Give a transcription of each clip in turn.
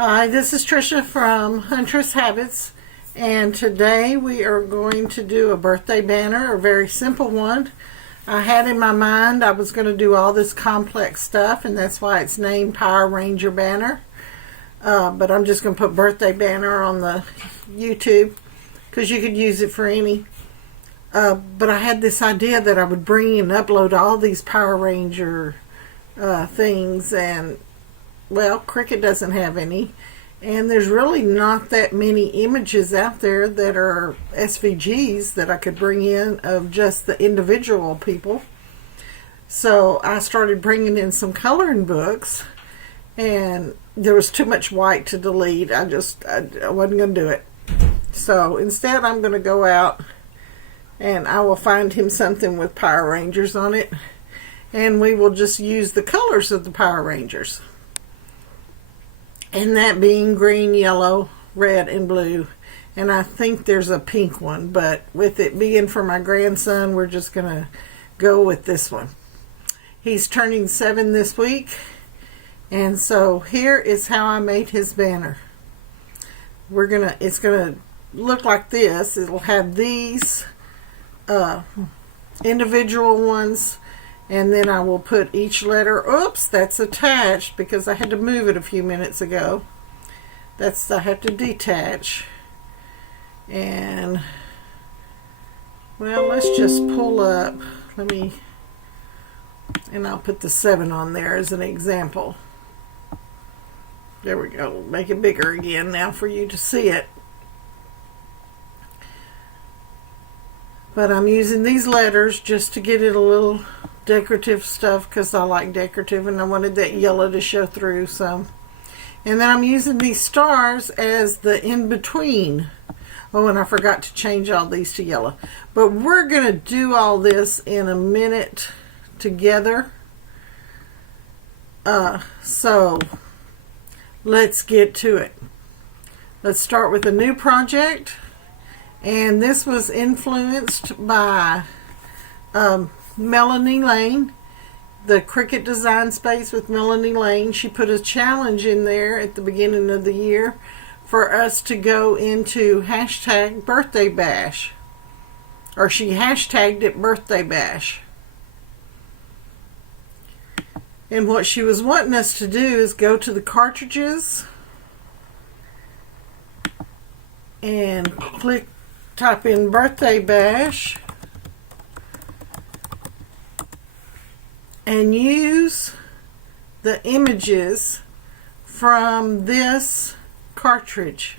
Hi, this is Trisha from Huntress Habits, and today we are going to do a birthday banner, a very simple one. I had in my mind I was going to do all this complex stuff, and that's why it's named Power Ranger Banner. But I'm just going to put birthday banner on the YouTube because you could use it for any. But I had this idea that I would bring and upload all these Power Ranger things, and well, Cricut doesn't have any, and there's really not that many images out there that are SVGs that I could bring in of just the individual people. So I started bringing in some coloring books, and there was too much white to delete. I wasn't going to do it. So instead I'm going to go out and I will find him something with Power Rangers on it, and we will just use the colors of the Power Rangers. And that being green, yellow, red, and blue. And I think there's a pink one, but with it being for my grandson, we're just going to go with this one. He's turning 7 this week, and so here is how I made his banner. It's gonna look like this. It'll have these individual ones, and then I will put each letter. Oops, that's attached because I had to move it a few minutes ago. I have to detach. And well, let's just pull up. And I'll put the 7 on there as an example. There we go. Make it bigger again now for you to see it. But I'm using these letters just to get it a little decorative stuff because I like decorative, and I wanted that yellow to show through some. And then I'm using these stars as the in-between. Oh, and I forgot to change all these to yellow. But we're going to do all this in a minute together. So let's get to it. Let's start with a new project. And this was influenced by Melanie Lane, the Cricut Design Space with Melanie Lane. She put a challenge in there at the beginning of the year for us to go into hashtag birthday bash, or she hashtagged it birthday bash. And what she was wanting us to do is go to the cartridges and type in birthday bash and use the images from this cartridge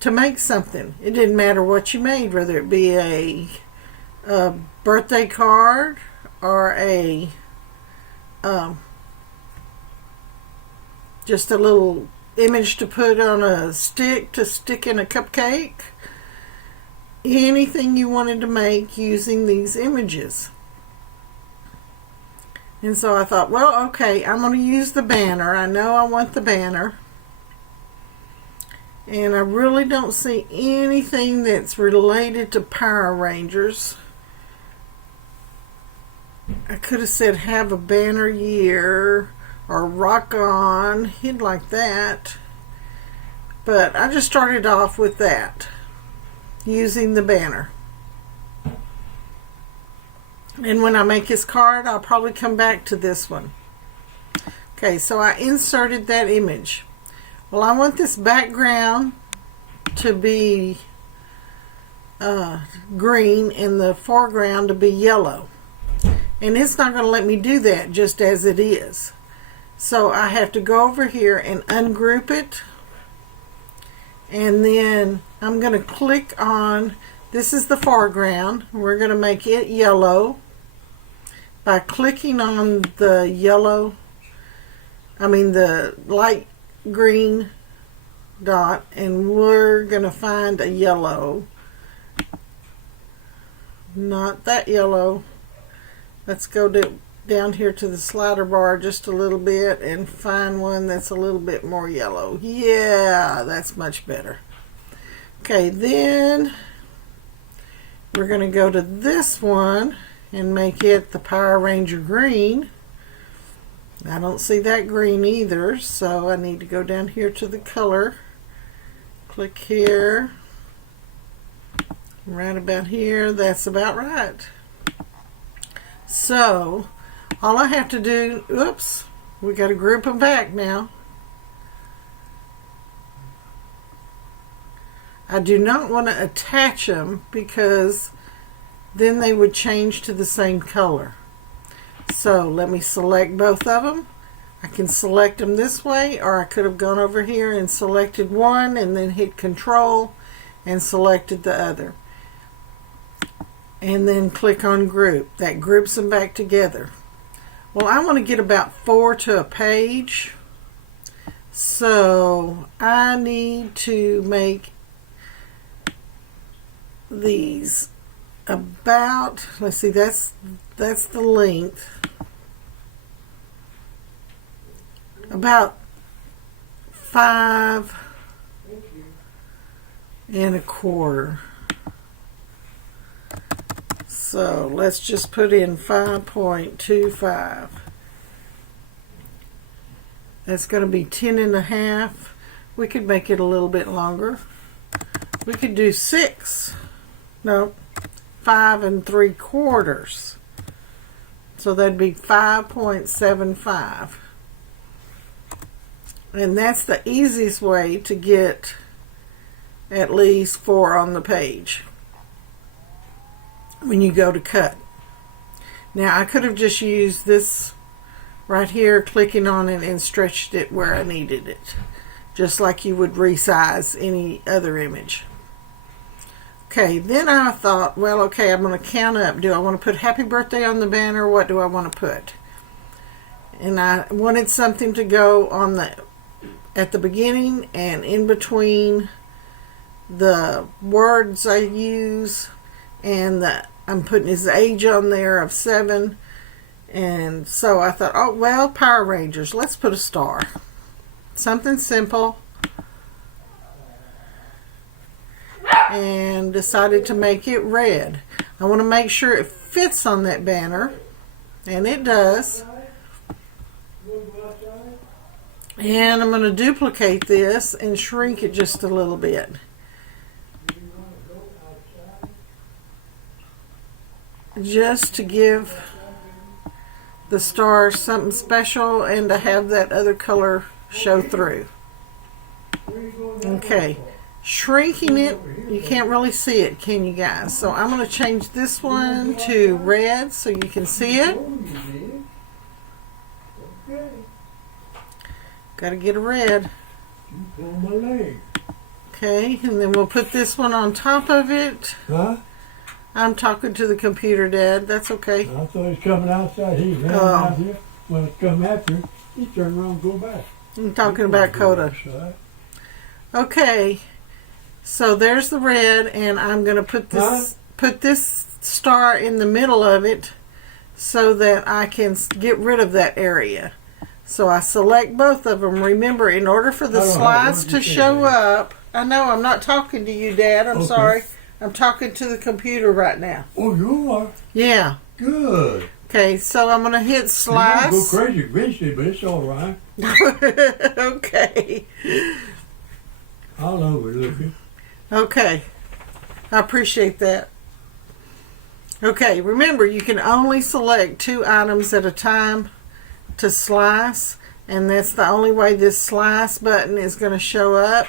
to make something. It didn't matter what you made, whether it be a birthday card or a just a little image to put on a stick to stick in a cupcake. Anything you wanted to make using these images. And so I thought, well, okay, I'm going to use the banner. I know I want the banner. And I really don't see anything that's related to Power Rangers. I could have said have a banner year or rock on. He'd like that. But I just started off with that, using the banner. And when I make his card, I'll probably come back to this one. Okay, so I inserted that image. Well, I want this background to be green and the foreground to be yellow. And it's not going to let me do that just as it is. So I have to go over here and ungroup it. And then I'm going to click on, this is the foreground. We're going to make it yellow by clicking on the the light green dot, and we're going to find a yellow. Not that yellow. Let's go down here to the slider bar just a little bit and find one that's a little bit more yellow. Yeah, that's much better. Okay, then we're going to go to this one and make it the Power Ranger green. I don't see that green either, so I need to go down here to the color. Click here. Right about here. That's about right. So, all I have to do, oops, we got to group them back now. I do not want to attach them because then they would change to the same color. So let me select both of them. I can select them this way, or I could have gone over here and selected one and then hit Control and selected the other. And then click on Group. That groups them back together. Well, I want to get about 4 to a page. So I need to make these about, let's see, that's the length, about 5 1/4. So let's just put in 5.25. That's going to be 10.5. We could make it a little bit longer. We could do 6. No, 5 3/4. So that'd be 5.75. And that's the easiest way to get at least 4 on the page when you go to cut. Now I could have just used this right here, clicking on it, and stretched it where I needed it, just like you would resize any other image. Okay, then I thought, well, okay, I'm going to count up. Do I want to put happy birthday on the banner? What do I want to put? And I wanted something to go on at the beginning and in between the words I use, and I'm putting his age on there of 7. And so I thought, oh, well, Power Rangers, let's put a star. Something simple. And decided to make it red. I want to make sure it fits on that banner, and it does. And I'm going to duplicate this and shrink it just a little bit. Just to give the star something special and to have that other color show through. Okay. Shrinking it, you can't really see it, can you guys? So I'm going to change this one to red so you can see it. Got to get a red. Okay, and then we'll put this one on top of it. Huh? I'm talking to the computer, Dad. That's okay. I thought he was coming outside. He ran out here. When it come after him, he turned around and go back. I'm talking about Coda. Okay. So there's the red, and I'm going to put this star in the middle of it so that I can get rid of that area. So I select both of them. Remember, in order for the slice to show up, I know I'm not talking to you, Dad. I'm sorry. I'm talking to the computer right now. Oh, you are? Yeah. Good. Okay, so I'm going to hit slice. You're going to go crazy eventually, but it's all right. Okay. I'll overlook it. Okay. I appreciate that. Okay, remember, you can only select 2 items at a time to slice, and that's the only way this slice button is going to show up.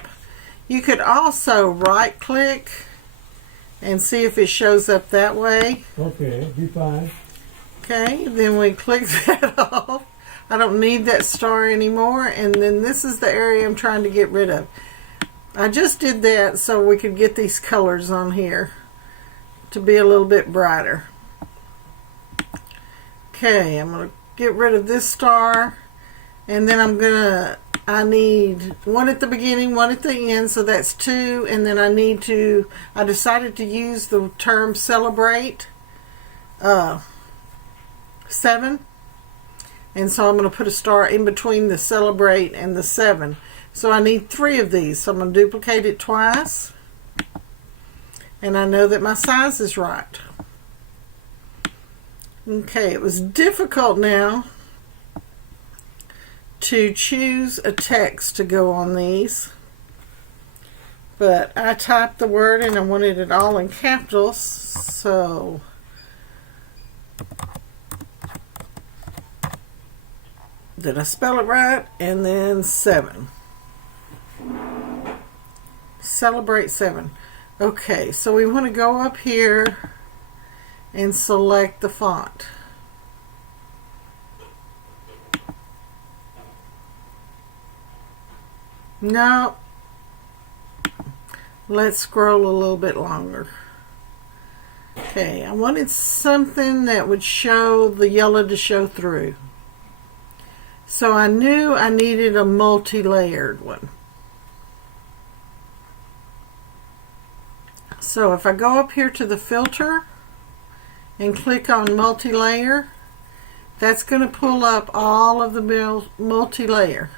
You could also right click and see if it shows up that way. Okay, be fine. Okay, then we click that off. I don't need that star anymore, and then this is the area I'm trying to get rid of. I just did that so we could get these colors on here to be a little bit brighter. Okay, I'm going to get rid of this star, and then I need one at the beginning, one at the end, so that's 2, and then I decided to use the term celebrate 7, and so I'm going to put a star in between the celebrate and the 7. So I need 3 of these, so I'm going to duplicate it twice, and I know that my size is right. Okay, it was difficult now to choose a text to go on these. But I typed the word and I wanted it all in capitals, so did I spell it right? And then 7. Celebrate 7. Okay, so we want to go up here and select the font. No. Let's scroll a little bit longer. Okay, I wanted something that would show the yellow to show through. So I knew I needed a multi-layered one. So if I go up here to the filter and click on multi-layer, that's going to pull up all of the multi-layer.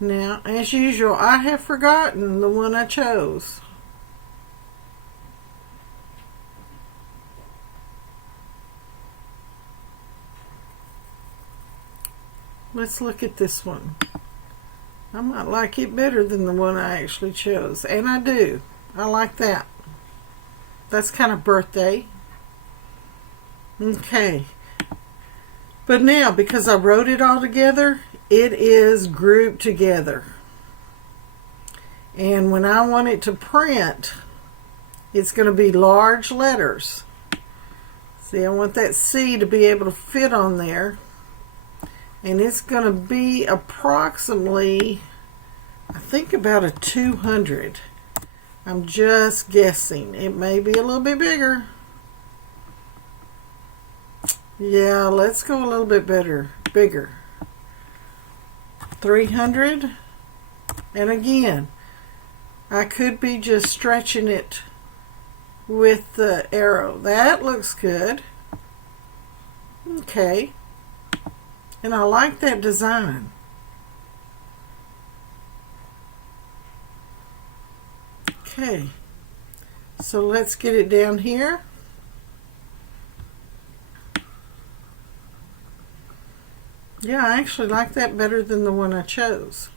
Now, as usual, I have forgotten the one I chose. Let's look at this one. I might like it better than the one I actually chose. And I do. I like that. That's kind of birthday. Okay. But now, because I wrote it all together, it is grouped together. And when I want it to print, it's going to be large letters. See, I want that C to be able to fit on there. And it's going to be approximately, I think, about a 200. I'm just guessing. It may be a little bit bigger. Yeah, let's go a little bit bigger. 300. And again, I could be just stretching it with the arrow. That looks good. Okay. And I like that design. Okay. So let's get it down here. Yeah, I actually like that better than the one I chose.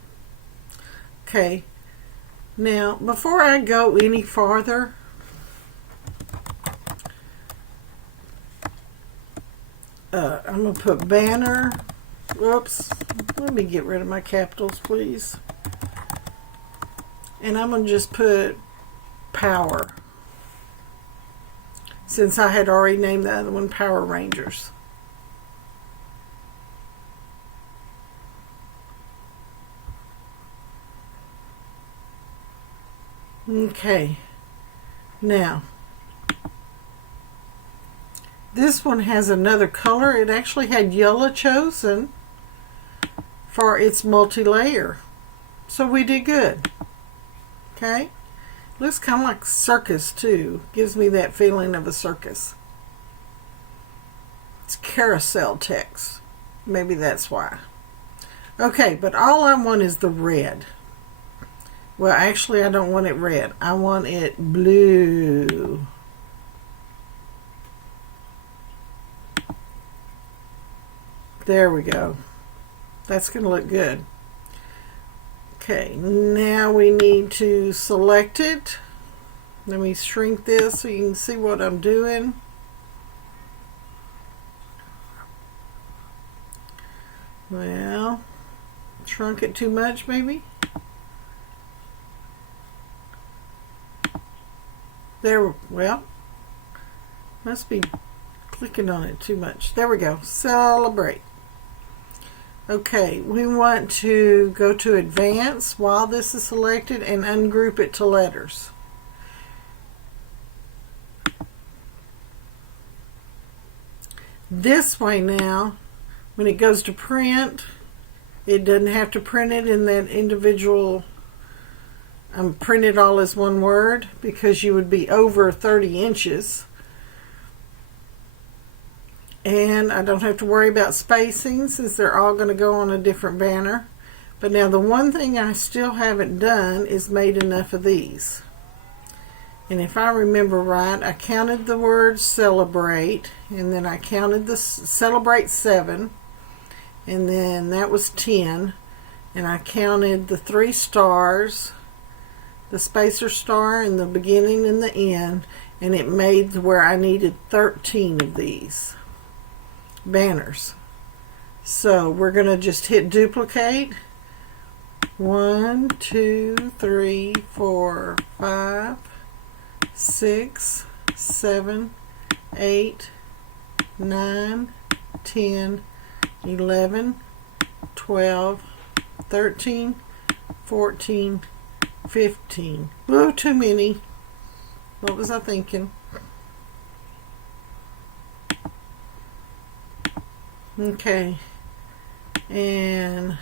Okay. Now, before I go any farther, I'm going to put banner. Whoops. Let me get rid of my capitals, please. And I'm going to just put Power, since I had already named the other one Power Rangers. Okay. Now, this one has another color. It actually had yellow chosen for its multi-layer. So we did good. Okay. Looks kind of like circus too. Gives me that feeling of a circus. It's carousel text. Maybe that's why. Okay, but all I want is the red. Well, actually, I don't want it red. I want it blue. There we go. That's going to look good. Okay, now we need to select it. Let me shrink this so you can see what I'm doing. Well, shrunk it too much maybe. There, well, must be clicking on it too much. There we go. Celebrate. Okay, we want to go to advance while this is selected and ungroup it to letters. This way now, when it goes to print, it doesn't have to print it in that individual, print it all as one word, because you would be over 30 inches. And I don't have to worry about spacing since they're all going to go on a different banner. But now the one thing I still haven't done is made enough of these. And if I remember right, I counted the word celebrate, and then I counted the celebrate 7, and then that was 10, and I counted the 3 stars, the spacer star in the beginning and the end, and it made where I needed 13 of these banners. So we're going to just hit duplicate. 1, 2, 3, 4, 5, 6, 7, 8, 9, 10, 11, 12, 13, 14, 15. Whoa, too many. What was I thinking? Okay. And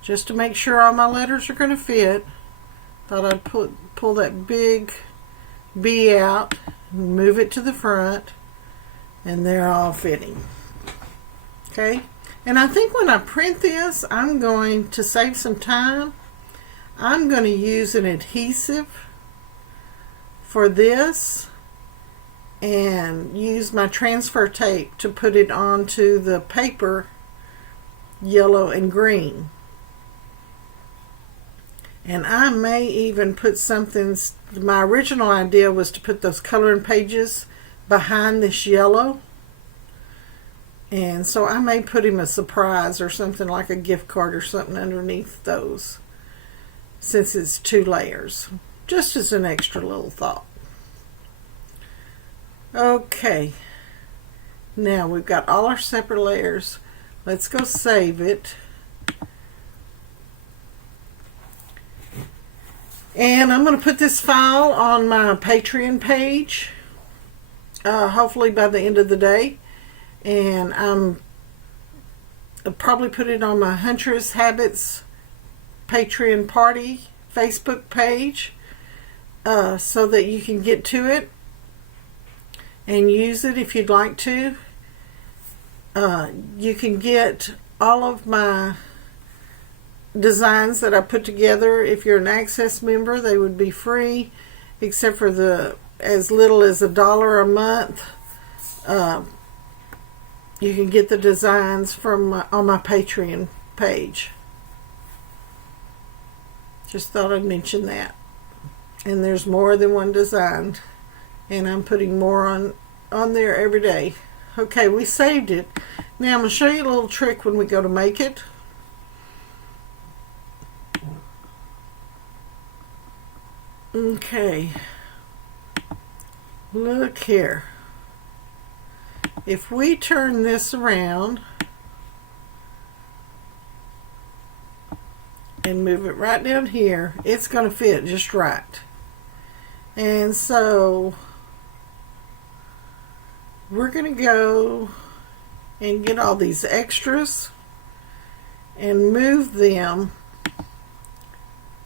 just to make sure all my letters are going to fit, thought I'd pull that big B out, move it to the front, and they're all fitting. Okay? And I think when I print this, I'm going to save some time. I'm going to use an adhesive for this and use my transfer tape to put it onto the paper, yellow and green. And I may even put something, my original idea was to put those coloring pages behind this yellow. And so I may put him a surprise or something like a gift card or something underneath those, since it's 2 layers. Just as an extra little thought. Okay. Now we've got all our separate layers. Let's go save it. And I'm going to put this file on my Patreon page, hopefully by the end of the day. And I'll probably put it on my Huntress Habits Patreon party Facebook page, so that you can get to it and use it if you'd like to. You can get all of my designs that I put together. If you're an Access member, they would be free, except for the as little as $1 a month. You can get the designs from on my Patreon page. Just thought I'd mention that. And there's more than one design, and I'm putting more on there every day. Okay, we saved it. Now I'm going to show you a little trick when we go to make it. Okay, look here. If we turn this around and move it right down here, it's going to fit just right. And so we're going to go and get all these extras and move them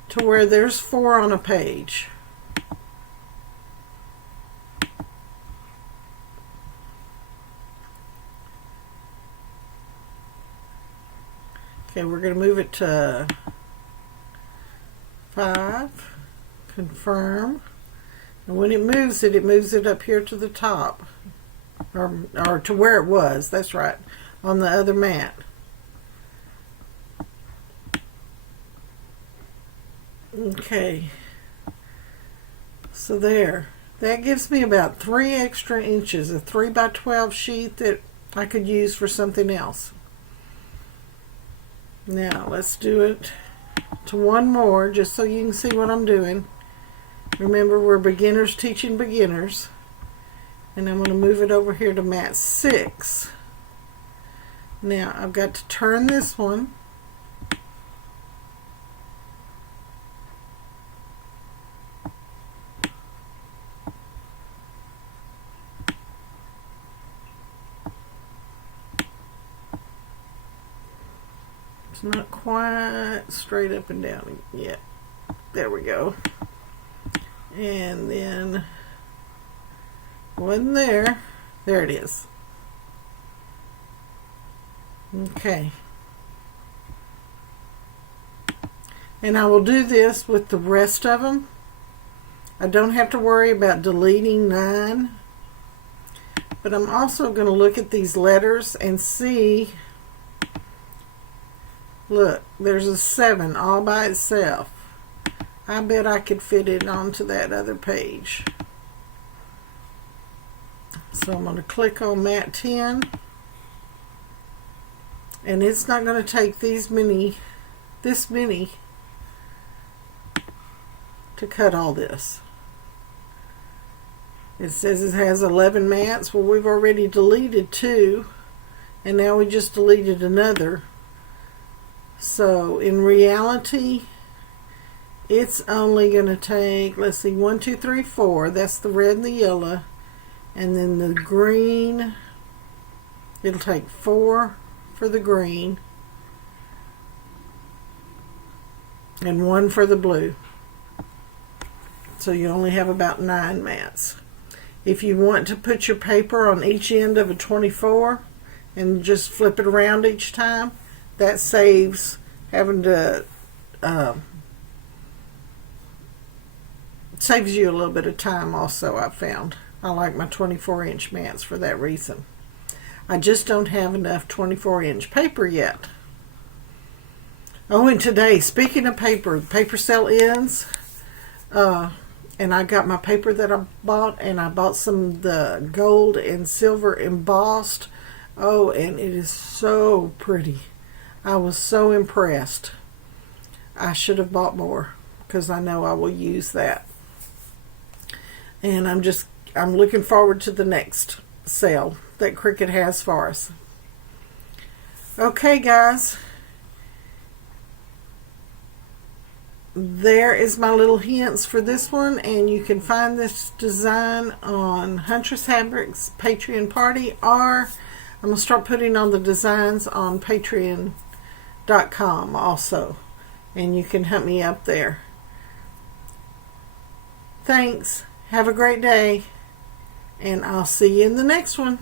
to where there's 4 on a page. Okay, we're going to move it to 5, confirm, and when it moves it up here to the top, or to where it was, that's right, on the other mat. Okay, so there, that gives me about 3 extra inches, a 3 by 12 sheet that I could use for something else. Now let's do it to one more, just so you can see what I'm doing. Remember, we're beginners teaching beginners. And I'm going to move it over here to mat 6. Now I've got to turn this one. It's not quite straight up and down yet. There we go. And then one there. There it is. Okay. And I will do this with the rest of them. I don't have to worry about deleting 9. But I'm also going to look at these letters and see, look, there's a 7 all by itself. I bet I could fit it onto that other page. So I'm going to click on mat 10. And it's not going to take this many to cut all this. It says it has 11 mats. Well, we've already deleted 2, and now we just deleted another. So in reality, it's only going to take, let's see, 1, 2, 3, 4. That's the red and the yellow. And then the green, it'll take 4 for the green and 1 for the blue. So you only have about 9 mats. If you want to put your paper on each end of a 24 and just flip it around each time, that saves having to saves you a little bit of time also, I've found. I like my 24-inch mats for that reason. I just don't have enough 24-inch paper yet. Oh, and today, speaking of paper, the paper sale ends. And I got my paper that I bought, and I bought some of the gold and silver embossed. Oh, and it is so pretty. I was so impressed. I should have bought more because I know I will use that. And I'm looking forward to the next sale that Cricut has for us. Okay, guys. There is my little hints for this one, and you can find this design on Huntress Fabrics Patreon party, or I'm going to start putting on the designs on patreon.com also, and you can hunt me up there. Thanks. Have a great day, and I'll see you in the next one.